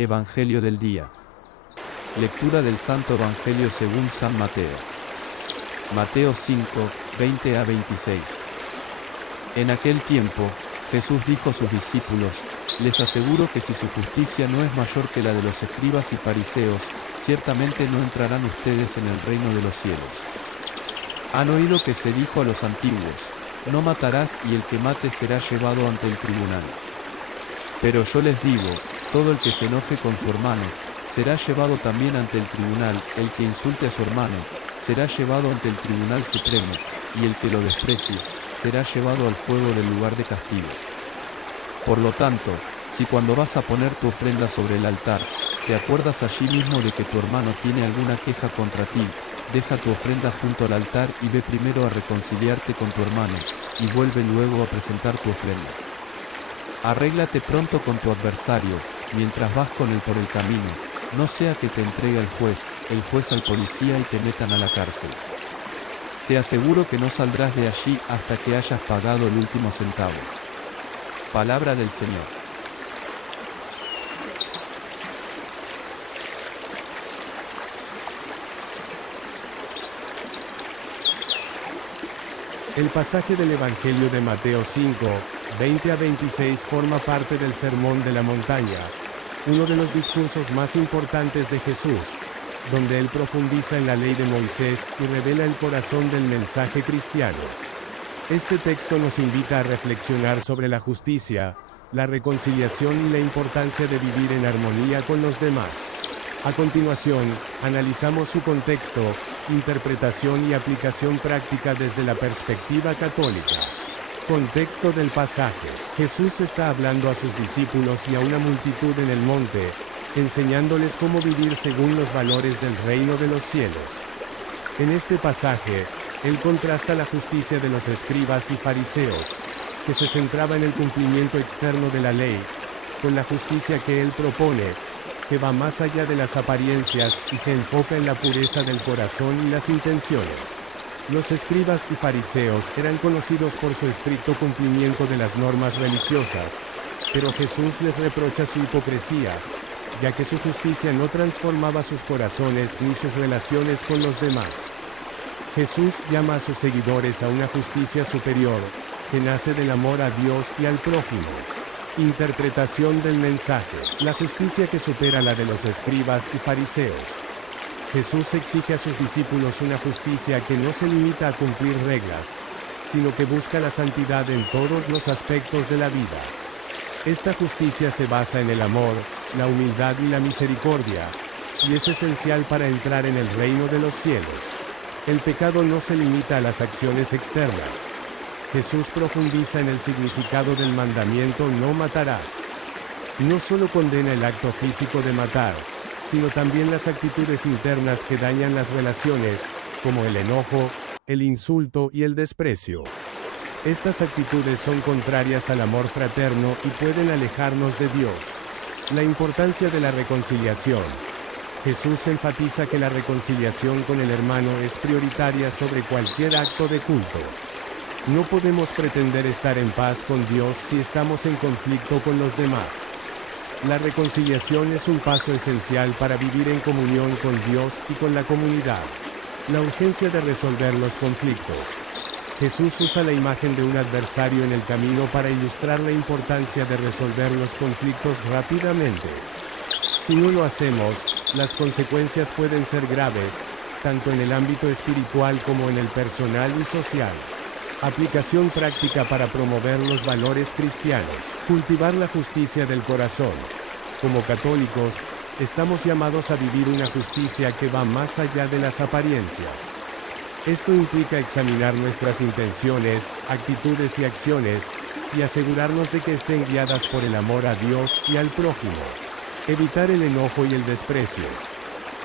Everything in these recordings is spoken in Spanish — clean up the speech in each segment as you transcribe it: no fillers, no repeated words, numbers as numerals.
Evangelio del día. Lectura del Santo Evangelio según San Mateo. Mateo 5, 20 a 26. En aquel tiempo, Jesús dijo a sus discípulos: les aseguro que si su justicia no es mayor que la de los escribas y fariseos, ciertamente no entrarán ustedes en el reino de los cielos. Han oído que se dijo a los antiguos: no matarás y el que mate será llevado ante el tribunal. Pero yo les digo, todo el que se enoje con su hermano, será llevado también ante el tribunal, el que insulte a su hermano, será llevado ante el tribunal supremo, y el que lo desprecie, será llevado al fuego del lugar de castigo. Por lo tanto, si cuando vas a poner tu ofrenda sobre el altar, te acuerdas allí mismo de que tu hermano tiene alguna queja contra ti, deja tu ofrenda junto al altar y ve primero a reconciliarte con tu hermano, y vuelve luego a presentar tu ofrenda. Arréglate pronto con tu adversario, mientras vas con él por el camino, no sea que te entregue el juez al policía y te metan a la cárcel. Te aseguro que no saldrás de allí hasta que hayas pagado el último centavo. Palabra del Señor. El pasaje del Evangelio de Mateo 5, 20 a 26 forma parte del Sermón de la Montaña, uno de los discursos más importantes de Jesús, donde él profundiza en la ley de Moisés y revela el corazón del mensaje cristiano. Este texto nos invita a reflexionar sobre la justicia, la reconciliación y la importancia de vivir en armonía con los demás. A continuación, analizamos su contexto, interpretación y aplicación práctica desde la perspectiva católica. Contexto del pasaje. Jesús está hablando a sus discípulos y a una multitud en el monte, enseñándoles cómo vivir según los valores del reino de los cielos. En este pasaje, él contrasta la justicia de los escribas y fariseos, que se centraba en el cumplimiento externo de la ley, con la justicia que él propone, que va más allá de las apariencias y se enfoca en la pureza del corazón y las intenciones. Los escribas y fariseos eran conocidos por su estricto cumplimiento de las normas religiosas, pero Jesús les reprocha su hipocresía, ya que su justicia no transformaba sus corazones ni sus relaciones con los demás. Jesús llama a sus seguidores a una justicia superior, que nace del amor a Dios y al prójimo. Interpretación del mensaje. La justicia que supera la de los escribas y fariseos. Jesús exige a sus discípulos una justicia que no se limita a cumplir reglas, sino que busca la santidad en todos los aspectos de la vida. Esta justicia se basa en el amor, la humildad y la misericordia, y es esencial para entrar en el reino de los cielos. El pecado no se limita a las acciones externas. Jesús profundiza en el significado del mandamiento "no matarás". No solo condena el acto físico de matar, sino también las actitudes internas que dañan las relaciones, como el enojo, el insulto y el desprecio. Estas actitudes son contrarias al amor fraterno y pueden alejarnos de Dios. La importancia de la reconciliación. Jesús enfatiza que la reconciliación con el hermano es prioritaria sobre cualquier acto de culto. No podemos pretender estar en paz con Dios si estamos en conflicto con los demás. La reconciliación es un paso esencial para vivir en comunión con Dios y con la comunidad. La urgencia de resolver los conflictos. Jesús usa la imagen de un adversario en el camino para ilustrar la importancia de resolver los conflictos rápidamente. Si no lo hacemos, las consecuencias pueden ser graves, tanto en el ámbito espiritual como en el personal y social. Aplicación práctica para promover los valores cristianos. Cultivar la justicia del corazón. Como católicos, estamos llamados a vivir una justicia que va más allá de las apariencias. Esto implica examinar nuestras intenciones, actitudes y acciones, y asegurarnos de que estén guiadas por el amor a Dios y al prójimo. Evitar el enojo y el desprecio.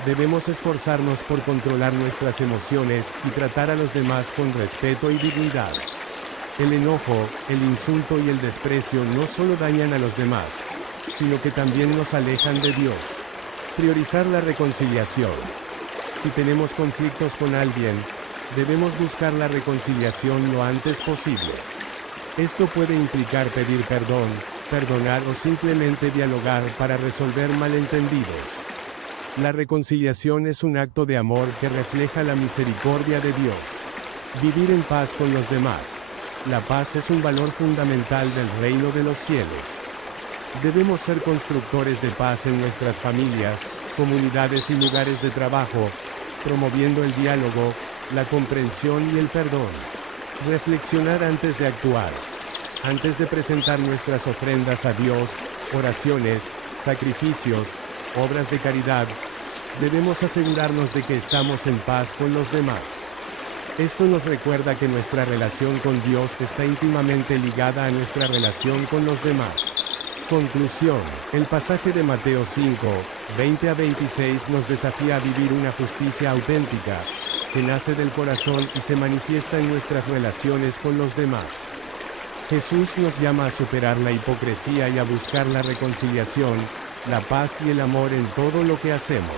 Debemos esforzarnos por controlar nuestras emociones y tratar a los demás con respeto y dignidad. El enojo, el insulto y el desprecio no solo dañan a los demás, sino que también nos alejan de Dios. Priorizar la reconciliación. Si tenemos conflictos con alguien, debemos buscar la reconciliación lo antes posible. Esto puede implicar pedir perdón, perdonar o simplemente dialogar para resolver malentendidos. La reconciliación es un acto de amor que refleja la misericordia de Dios. Vivir en paz con los demás. La paz es un valor fundamental del reino de los cielos. Debemos ser constructores de paz en nuestras familias, comunidades y lugares de trabajo, promoviendo el diálogo, la comprensión y el perdón. Reflexionar antes de actuar. Antes de presentar nuestras ofrendas a Dios, oraciones, sacrificios, obras de caridad, debemos asegurarnos de que estamos en paz con los demás. Esto nos recuerda que nuestra relación con Dios está íntimamente ligada a nuestra relación con los demás. Conclusión. El pasaje de Mateo 5, 20 a 26 nos desafía a vivir una justicia auténtica, que nace del corazón y se manifiesta en nuestras relaciones con los demás. Jesús nos llama a superar la hipocresía y a buscar la reconciliación, la paz y el amor en todo lo que hacemos.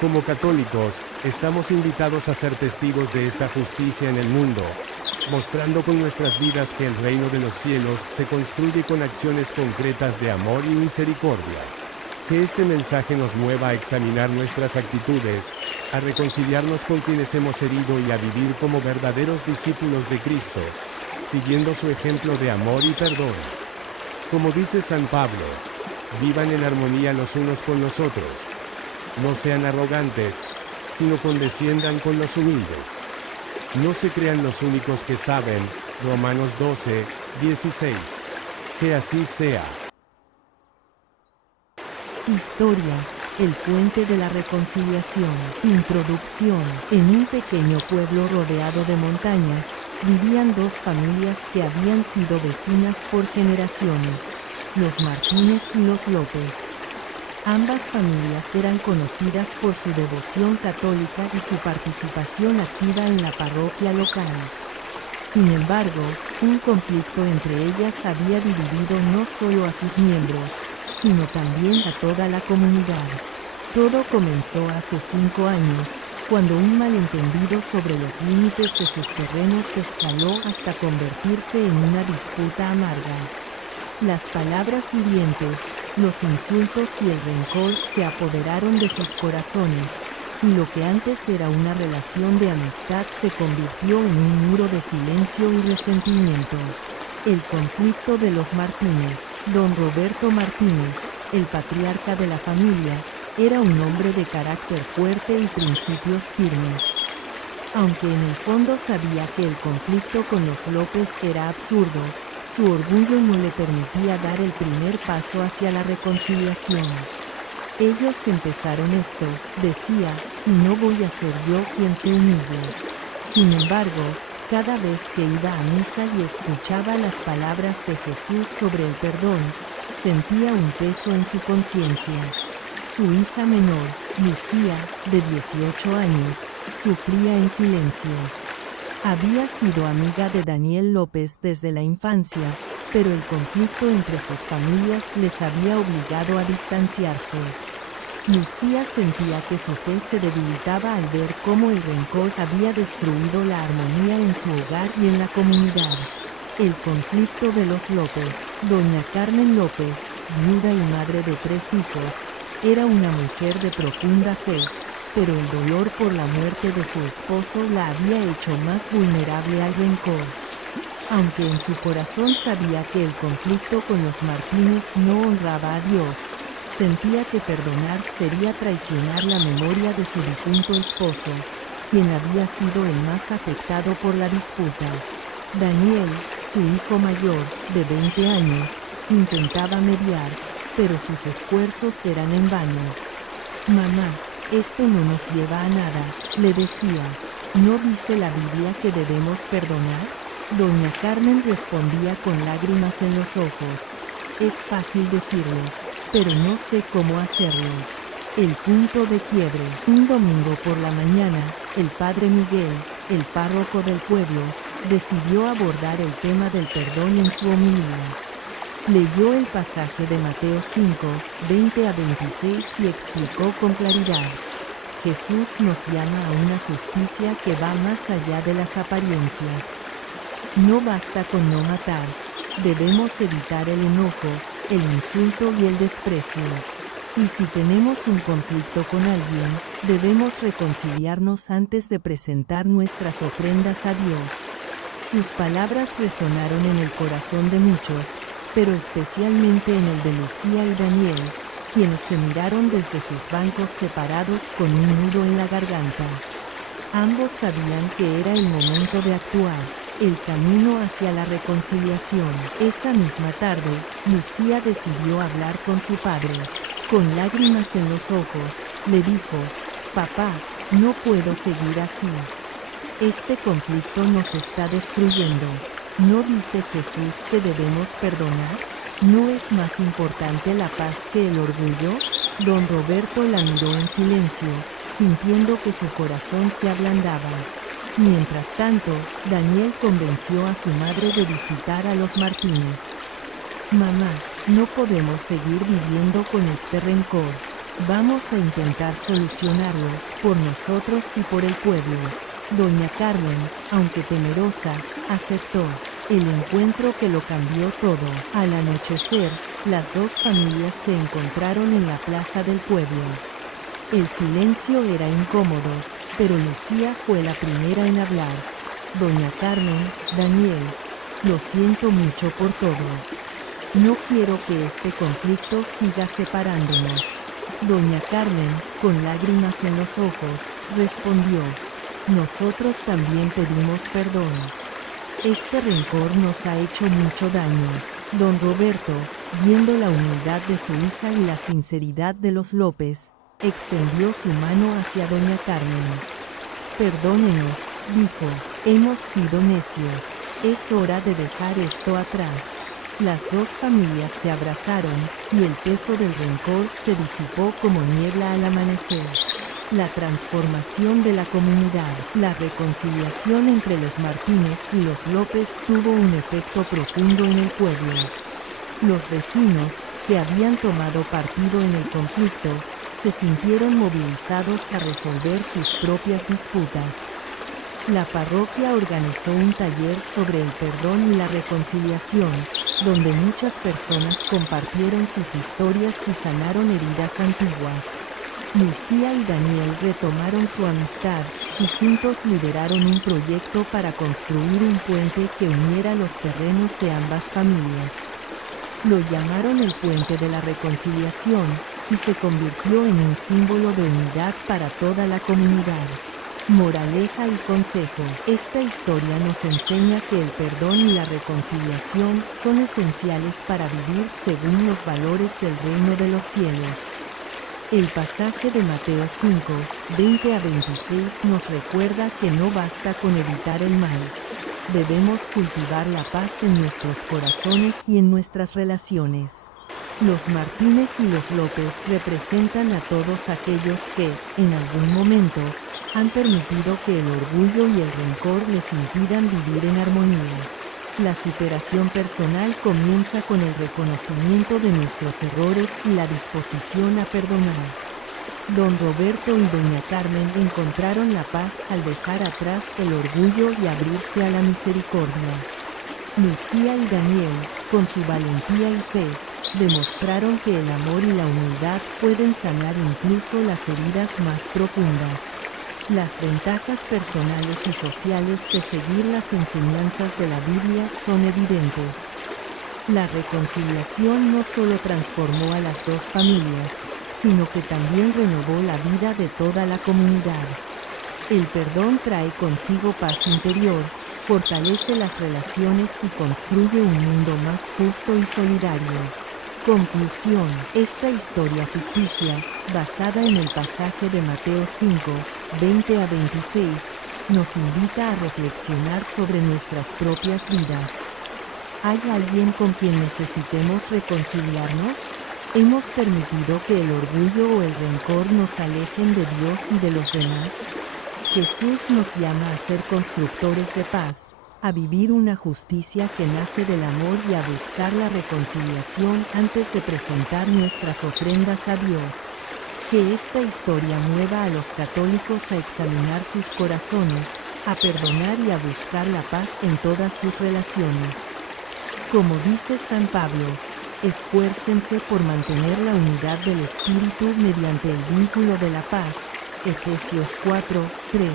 Como católicos, estamos invitados a ser testigos de esta justicia en el mundo, mostrando con nuestras vidas que el reino de los cielos se construye con acciones concretas de amor y misericordia. Que este mensaje nos mueva a examinar nuestras actitudes, a reconciliarnos con quienes hemos herido y a vivir como verdaderos discípulos de Cristo, siguiendo su ejemplo de amor y perdón. Como dice San Pablo, vivan en armonía los unos con los otros. No sean arrogantes, sino condesciendan con los humildes. No se crean los únicos que saben. Romanos 12, 16. Que así sea. Historia. El puente de la reconciliación. Introducción. En un pequeño pueblo rodeado de montañas, vivían dos familias que habían sido vecinas por generaciones, los Martínez y los López. Ambas familias eran conocidas por su devoción católica y su participación activa en la parroquia local. Sin embargo, un conflicto entre ellas había dividido no solo a sus miembros, sino también a toda la comunidad. Todo comenzó hace 5 años, cuando un malentendido sobre los límites de sus terrenos escaló hasta convertirse en una disputa amarga. Las palabras hirientes, los insultos y el rencor se apoderaron de sus corazones, y lo que antes era una relación de amistad se convirtió en un muro de silencio y resentimiento. El conflicto de los Martínez. Don Roberto Martínez, el patriarca de la familia, era un hombre de carácter fuerte y principios firmes. Aunque en el fondo sabía que el conflicto con los López era absurdo, su orgullo no le permitía dar el primer paso hacia la reconciliación. Ellos empezaron esto, decía, y no voy a ser yo quien se humille. Sin embargo, cada vez que iba a misa y escuchaba las palabras de Jesús sobre el perdón, sentía un peso en su conciencia. Su hija menor, Lucía, de 18 años, sufría en silencio. Había sido amiga de Daniel López desde la infancia, pero el conflicto entre sus familias les había obligado a distanciarse. Lucía sentía que su fe se debilitaba al ver cómo el rencor había destruido la armonía en su hogar y en la comunidad. El conflicto de los López. Doña Carmen López, viuda y madre de 3 hijos, era una mujer de profunda fe, pero el dolor por la muerte de su esposo la había hecho más vulnerable al rencor. Aunque en su corazón sabía que el conflicto con los Martínez no honraba a Dios, sentía que perdonar sería traicionar la memoria de su difunto esposo, quien había sido el más afectado por la disputa. Daniel, su hijo mayor, de 20 años, intentaba mediar, pero sus esfuerzos eran en vano. «Mamá, esto no nos lleva a nada», le decía. «¿No dice la Biblia que debemos perdonar?». Doña Carmen respondía con lágrimas en los ojos. «Es fácil decirlo, pero no sé cómo hacerlo». El punto de quiebre. Un domingo por la mañana, el padre Miguel, el párroco del pueblo, decidió abordar el tema del perdón en su homilía. Leyó el pasaje de Mateo 5, 20 a 26 y explicó con claridad. Jesús nos llama a una justicia que va más allá de las apariencias. No basta con no matar, debemos evitar el enojo, el insulto y el desprecio. Y si tenemos un conflicto con alguien, debemos reconciliarnos antes de presentar nuestras ofrendas a Dios. Sus palabras resonaron en el corazón de muchos, pero especialmente en el de Lucía y Daniel, quienes se miraron desde sus bancos separados con un nudo en la garganta. Ambos sabían que era el momento de actuar, el camino hacia la reconciliación. Esa misma tarde, Lucía decidió hablar con su padre. Con lágrimas en los ojos, le dijo: «Papá, no puedo seguir así. Este conflicto nos está destruyendo. ¿No dice Jesús que debemos perdonar? ¿No es más importante la paz que el orgullo?». Don Roberto la miró en silencio, sintiendo que su corazón se ablandaba. Mientras tanto, Daniel convenció a su madre de visitar a los Martínez. «Mamá, no podemos seguir viviendo con este rencor. Vamos a intentar solucionarlo, por nosotros y por el pueblo». Doña Carmen, aunque temerosa, aceptó. El encuentro que lo cambió todo. Al anochecer, las dos familias se encontraron en la plaza del pueblo. El silencio era incómodo, pero Lucía fue la primera en hablar. «Doña Carmen, Daniel, lo siento mucho por todo. No quiero que este conflicto siga separándonos». Doña Carmen, con lágrimas en los ojos, respondió: «Nosotros también pedimos perdón. Este rencor nos ha hecho mucho daño». Don Roberto, viendo la humildad de su hija y la sinceridad de los López, extendió su mano hacia Doña Carmen. «Perdónenos», dijo, «hemos sido necios. Es hora de dejar esto atrás». Las dos familias se abrazaron, y el peso del rencor se disipó como niebla al amanecer. La transformación de la comunidad, la reconciliación entre los Martínez y los López tuvo un efecto profundo en el pueblo. Los vecinos, que habían tomado partido en el conflicto, se sintieron movilizados a resolver sus propias disputas. La parroquia organizó un taller sobre el perdón y la reconciliación, donde muchas personas compartieron sus historias y sanaron heridas antiguas. Lucía y Daniel retomaron su amistad, y juntos lideraron un proyecto para construir un puente que uniera los terrenos de ambas familias. Lo llamaron el Puente de la Reconciliación, y se convirtió en un símbolo de unidad para toda la comunidad. Moraleja y consejo. Esta historia nos enseña que el perdón y la reconciliación son esenciales para vivir según los valores del reino de los cielos. El pasaje de Mateo 5, 20 a 26 nos recuerda que no basta con evitar el mal. Debemos cultivar la paz en nuestros corazones y en nuestras relaciones. Los Martínez y los López representan a todos aquellos que, en algún momento, han permitido que el orgullo y el rencor les impidan vivir en armonía. La superación personal comienza con el reconocimiento de nuestros errores y la disposición a perdonar. Don Roberto y Doña Carmen encontraron la paz al dejar atrás el orgullo y abrirse a la misericordia. Lucía y Daniel, con su valentía y fe, demostraron que el amor y la humildad pueden sanar incluso las heridas más profundas. Las ventajas personales y sociales de seguir las enseñanzas de la Biblia son evidentes. La reconciliación no solo transformó a las dos familias, sino que también renovó la vida de toda la comunidad. El perdón trae consigo paz interior, fortalece las relaciones y construye un mundo más justo y solidario. Conclusión. Esta historia ficticia, basada en el pasaje de Mateo 5, 20 a 26, nos invita a reflexionar sobre nuestras propias vidas. ¿Hay alguien con quien necesitemos reconciliarnos? ¿Hemos permitido que el orgullo o el rencor nos alejen de Dios y de los demás? Jesús nos llama a ser constructores de paz, a vivir una justicia que nace del amor y a buscar la reconciliación antes de presentar nuestras ofrendas a Dios. Que esta historia mueva a los católicos a examinar sus corazones, a perdonar y a buscar la paz en todas sus relaciones. Como dice San Pablo, Esfuércense por mantener la unidad del Espíritu mediante el vínculo de la paz. Efesios 4:3.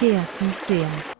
Que así sea.